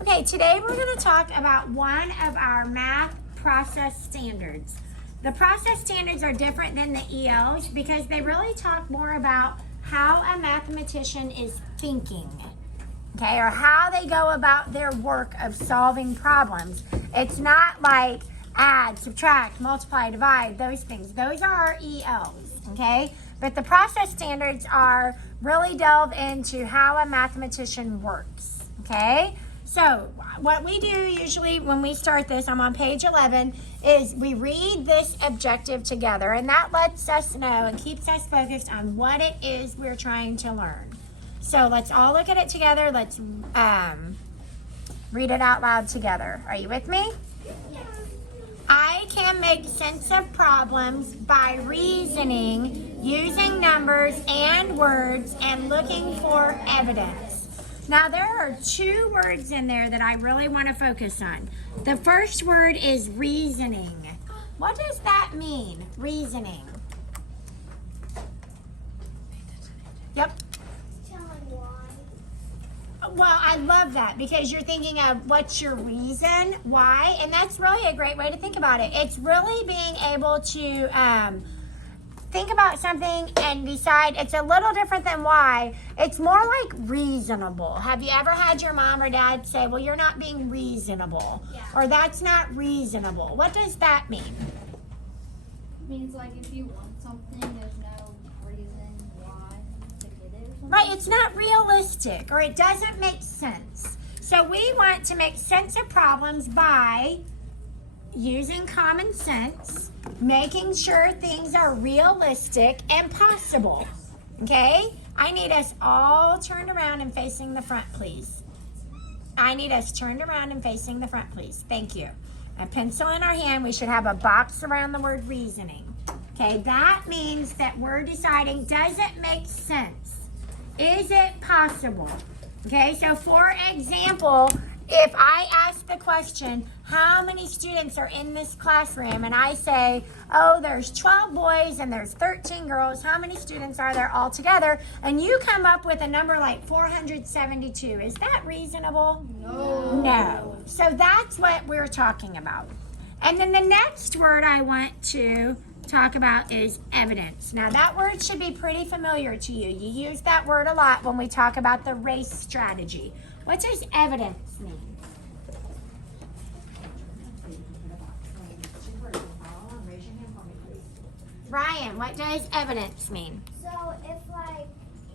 Okay, today we're going to talk about one of our math process standards. The process standards are different than the ELs because they really talk more about how a mathematician is thinking, okay, or how they go about their work of solving problems. It's not like add, subtract, multiply, divide, those things. Those are our ELs, okay? But the process standards are really delve into how a mathematician works, okay? So what we do usually when we start this, I'm on page 11, is we read this objective together, and that lets us know and keeps us focused on what it is we're trying to learn. So let's all look at it together. Let's read it out loud together. Are you with me? Yes. I can make sense of problems by reasoning, using numbers and words, and looking for evidence. Now, there are two words in there that I really want to focus on. The first word is reasoning. What does that mean, reasoning? Yep. Telling why. Well, I love that because you're thinking of what's your reason, why, and that's really a great way to think about it. It's really being able to think about something and decide. It's a little different than why. It's more like reasonable. Have you ever had your mom or dad say, well, you're not being reasonable, Yeah. or that's not reasonable? What does that mean? It means like if you want something, there's no reason why to get it or something. Right, it's not realistic, or it doesn't make sense. So we want to make sense of problems by using common sense, making sure things are realistic and possible. Okay? I need us all turned around and facing the front, please. I need us turned around and facing the front, please. Thank you. A pencil in our hand. We should have a box around the word reasoning. Okay, that means that we're deciding, does it make sense? Is it possible? Okay, so for example, if I ask the question, how many students are in this classroom? And I say, oh, there's 12 boys and there's 13 girls. How many students are there all together? And you come up with a number like 472. Is that reasonable? No. No. So that's what we're talking about. And then the next word I want to talk about is evidence. Now that word should be pretty familiar to you. You use that word a lot when we talk about the race strategy. What does evidence mean? Ryan, what does evidence mean? So if like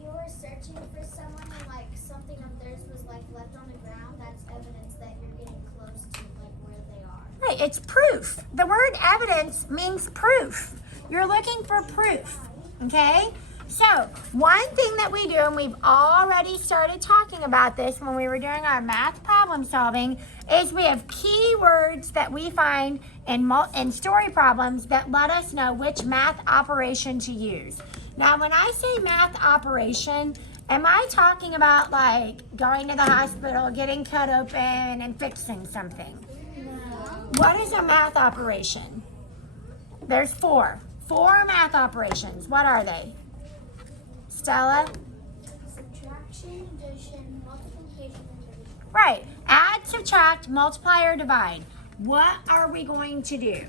you were searching for someone and like something of theirs was like left on the ground, that's evidence that you're getting close to like where they are. Right, it's proof. The word evidence means proof. You're looking for proof, okay? So, one thing that we do, and we've already started talking about this when we were doing our math problem solving, is we have keywords that we find in story problems that let us know which math operation to use. Now, when I say math operation, am I talking about like going to the hospital, getting cut open, and fixing something? What is a math operation? There's four math operations. What are they? Stella? Subtraction, addition, multiplication, and division. Right. Add, subtract, multiply, or divide. What are we going to do?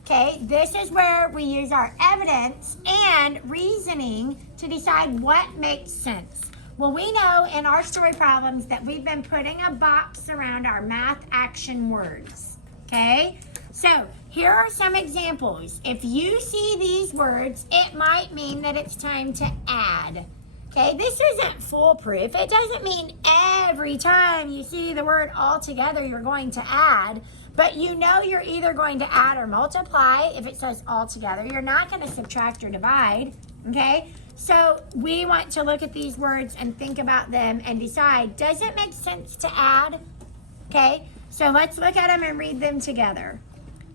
Okay, this is where we use our evidence and reasoning to decide what makes sense. Well, we know in our story problems that we've been putting a box around our math action words. Okay, so here are some examples. If you see these words, it might mean that it's time to add. Okay, this isn't foolproof. It doesn't mean every time you see the word all together you're going to add, but you know you're either going to add or multiply if it says all together. You're not going to subtract or divide, okay? So we want to look at these words and think about them and decide, does it make sense to add? Okay, so let's look at them and read them together.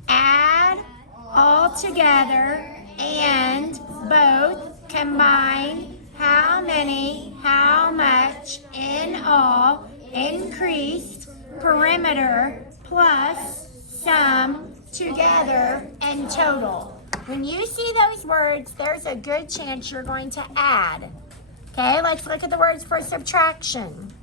Add, all together, and, both, combine, how many, how much, in all, increased, perimeter, plus, sum, together, and total. When you see those words, there's a good chance you're going to add. Okay, let's look at the words for subtraction.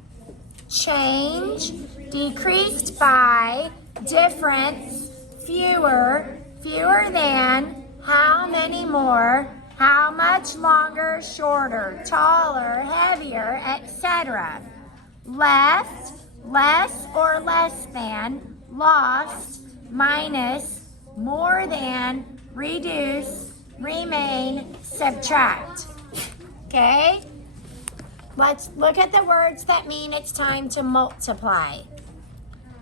change, decreased by, difference, fewer, fewer than, how many more, how much longer, shorter, taller, heavier, etc. Left, less or less than, lost, minus, more than, reduce, remain, subtract. Okay? Let's look at the words that mean it's time to multiply.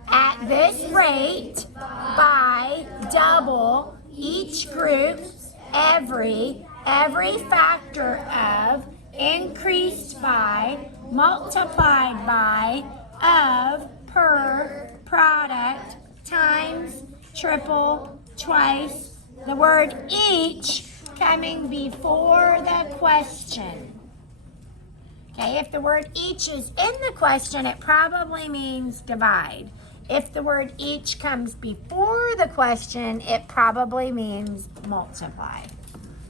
At this rate, by, double, each group, every factor of, increased by, multiplied by, of, per, product, times, triple, twice, the word each coming before the question. Okay, if the word each is in the question, it probably means divide. If the word each comes before the question, it probably means multiply.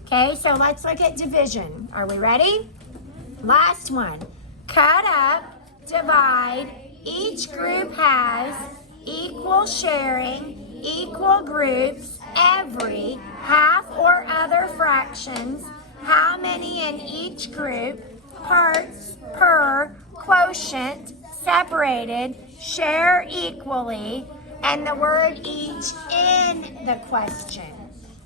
Okay, so let's look at division. Are we ready? Last one. Cut up, divide. Each group has equal sharing, equal groups, every, half or other fractions, how many in each group, parts, per, quotient, separated, share equally, and the word each in the question.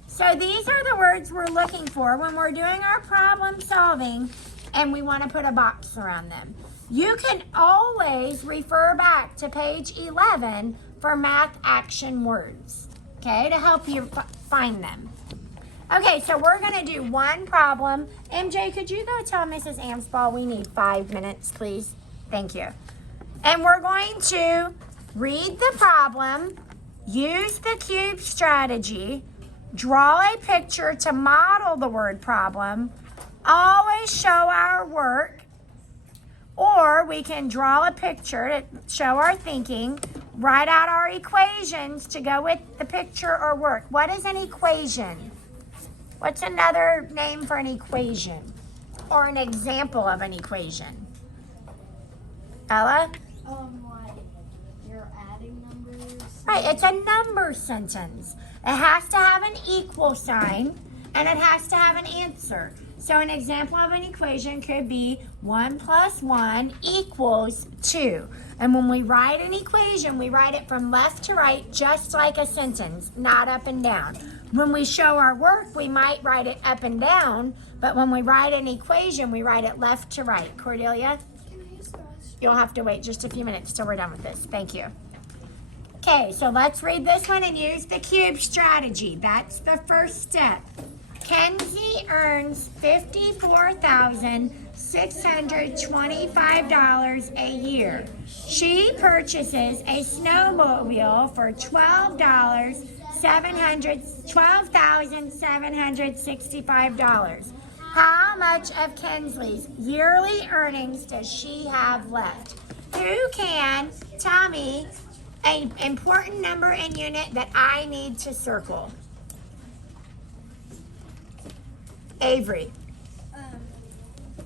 So these are the words we're looking for when we're doing our problem solving and we want to put a box around them. You can always refer back to page 11 for math action words, okay, to help you find them. Okay, so we're going to do one problem. MJ, could you go tell Mrs. Amsball we need 5 minutes, please? Thank you. And we're going to read the problem, use the cube strategy, draw a picture to model the word problem, always show our work, or we can draw a picture to show our thinking, write out our equations to go with the picture or work. What is an equation? What's another name for an equation? Or an example of an equation? Ella? Like you're adding numbers. Right, it's a number sentence. It has to have an equal sign and it has to have an answer. So an example of an equation could be 1 + 1 = 2. And when we write an equation, we write it from left to right just like a sentence, not up and down. When we show our work, we might write it up and down, but when we write an equation, we write it left to right. Cordelia? You'll have to wait just a few minutes till we're done with this. Thank you. Okay, so let's read this one and use the cube strategy. That's the first step. Kenzie earns $54,625 a year. She purchases a snowmobile for $12,765. How much of Kinsley's yearly earnings does she have left? Who can tell me an important number and unit that I need to circle? Avery. 5.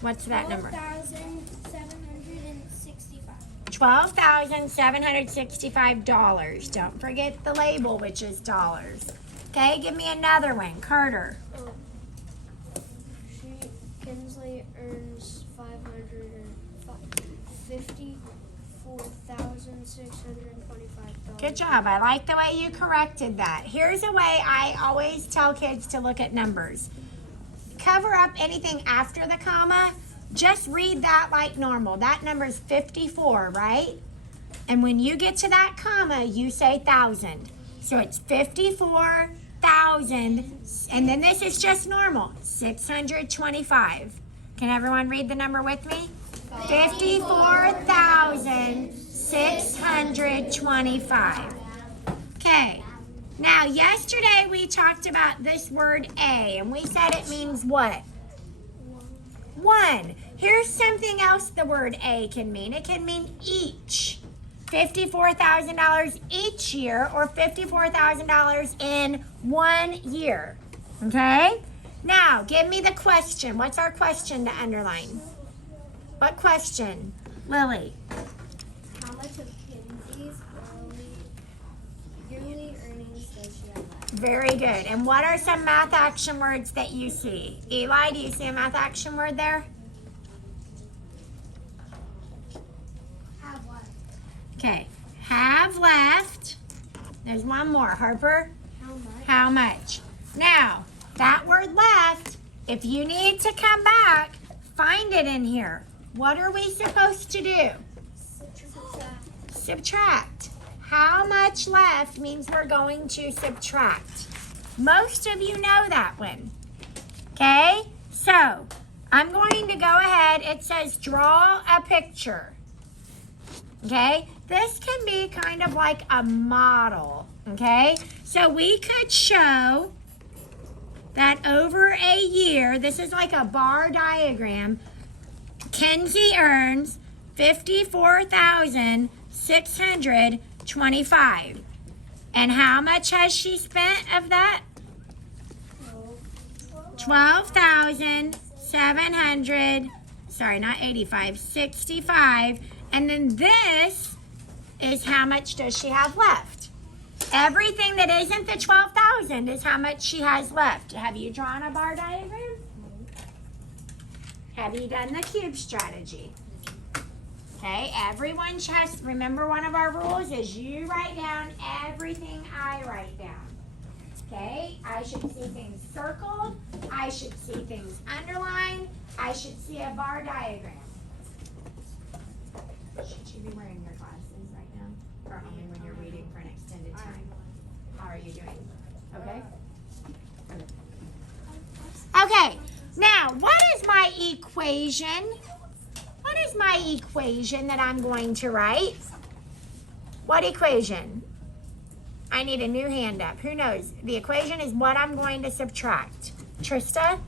What's that number? 12,765. $12,765. Don't forget the label, which is dollars. Okay, give me another one. Carter. Kinsley earns $554,625. Good job. I like the way you corrected that. Here's a way I always tell kids to look at numbers. Cover up anything after the comma. Just read that like normal. That number is 54, right? And when you get to that comma, you say 1,000. So it's 54,000. And then this is just normal. 625. Can everyone read the number with me? 54,625. Okay. Now, yesterday we talked about this word A, and we said it means what? 1. Here's something else the word A can mean. It can mean each. $54,000 each year or $54,000 in 1 year. Okay? Now, give me the question. What's our question to underline? What question? Lily. How much of Kenzie's yearly earnings does she have left? Very good. And what are some math action words that you see? Eli, do you see a math action word there? Have what? Okay. Have left. There's one more. Harper. How much? How much? Now, that word left, if you need to come back, find it in here. What are we supposed to do? Subtract. How much left means we're going to subtract. Most of you know that one. Okay? So, I'm going to go ahead. It says draw a picture. Okay? This can be kind of like a model. Okay? So, we could show that over a year, this is like a bar diagram, Kenzie earns $54,625. And how much has she spent of that? $65. And then this is how much does she have left? Everything that isn't the 12,000 is how much she has left. Have you drawn a bar diagram? Have you done the cube strategy? Okay, everyone just remember one of our rules is you write down everything I write down. Okay, I should see things circled. I should see things underlined. I should see a bar diagram. Should you be wearing your glasses right now? Or only when you're reading for an extended time? How are you doing? Okay? Okay, now what is my equation? What is my equation that I'm going to write? What equation? I need a new hand up. Who knows? The equation is what I'm going to subtract. Trista?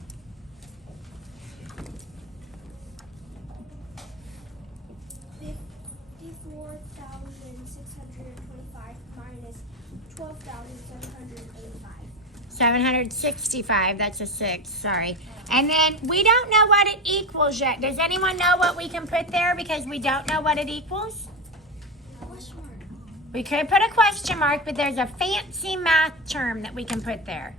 $54,625 minus $12,785. 765, that's a 6, sorry. And then we don't know what it equals yet. Does anyone know what we can put there because we don't know what it equals? We could put a question mark, but there's a fancy math term that we can put there.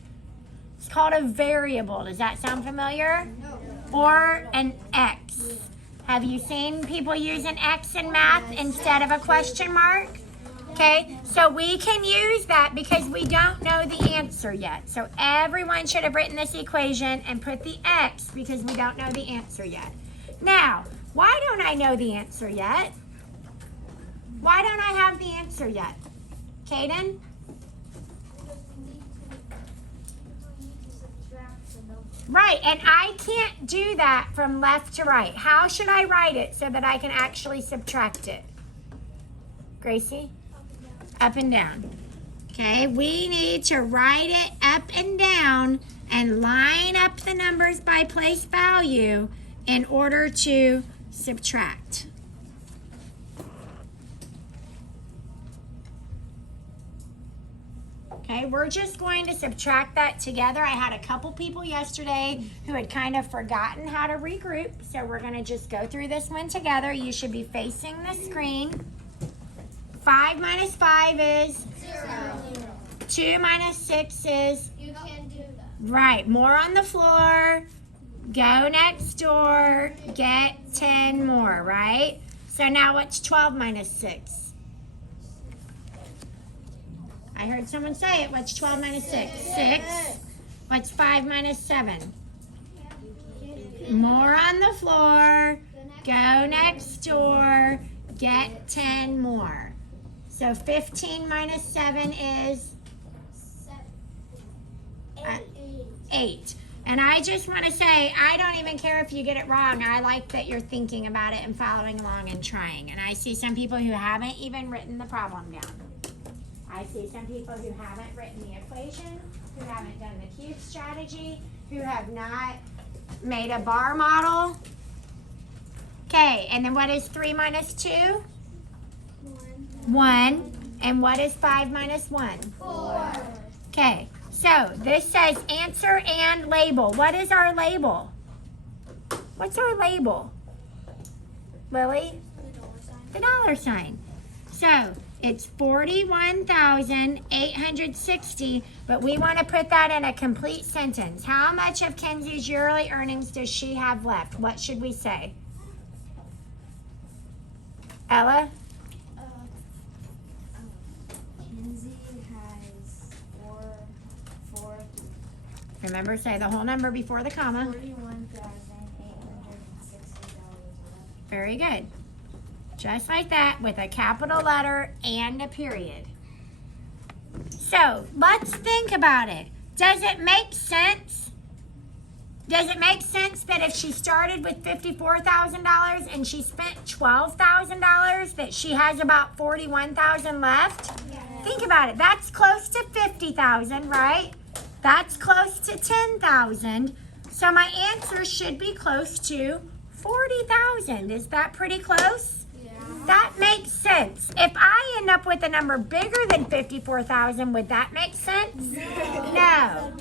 It's called a variable. Does that sound familiar? No. Or an X. Have you seen people use an X in math instead of a question mark? Okay, so we can use that because we don't know the answer yet. So everyone should have written this equation and put the X because we don't know the answer yet. Now, why don't I know the answer yet? Why don't I have the answer yet? Kaden? Right, and I can't do that from left to right. How should I write it so that I can actually subtract it? Gracie? Up and down. Okay, we need to write it up and down and line up the numbers by place value in order to subtract. Okay, we're just going to subtract that together. I had a couple people yesterday who had kind of forgotten how to regroup, so we're going to just go through this one together. You should be facing the screen. 5 minus 5 is? 0. 2 minus 6 is? You can do that. Right, more on the floor. Go next door. Get 10 more, right? So now what's 12 minus 6? I heard someone say it. What's 12 minus 6? 6. What's 5 minus 7? More on the floor. Go next door. Get 10 more. So 15 minus 7 is? 8. And I just want to say, I don't even care if you get it wrong. I like that you're thinking about it and following along and trying. And I see some people who haven't even written the problem down. I see some people who haven't written the equation, who haven't done the cube strategy, who have not made a bar model. Okay, and then what is 3 minus 2? 1. And what is 5 minus 1? 4. Okay, so this says answer and label. What is our label? What's our label? Lily? The dollar sign. The dollar sign. So it's 41,860, but we want to put that in a complete sentence. How much of Kenzie's yearly earnings does she have left? What should we say? Ella? Kenzie has four Remember, say the whole number before the comma. $41,860 left. Very good. Just like that with a capital letter and a period. So let's think about it. Does it make sense? Does it make sense that if she started with $54,000 and she spent $12,000 that she has about $41,000 left? Think about it. That's close to $50,000, right? That's close to $10,000. So my answer should be close to $40,000. Is that pretty close? Yeah. That makes sense. If I end up with a number bigger than $54,000, would that make sense? No.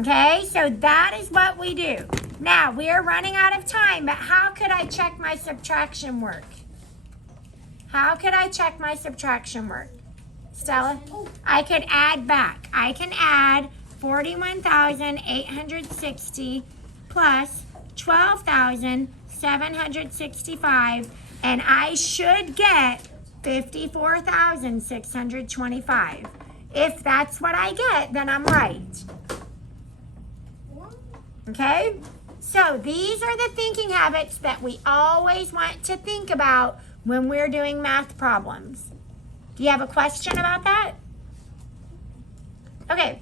Okay, so that is what we do. Now, we are running out of time, but how could I check my subtraction work? How could I check my subtraction work? Stella? I could add back. I can add 41,860 plus 12,765, and I should get 54,625. If that's what I get, then I'm right. Okay? So these are the thinking habits that we always want to think about when we're doing math problems. Do you have a question about that? Okay.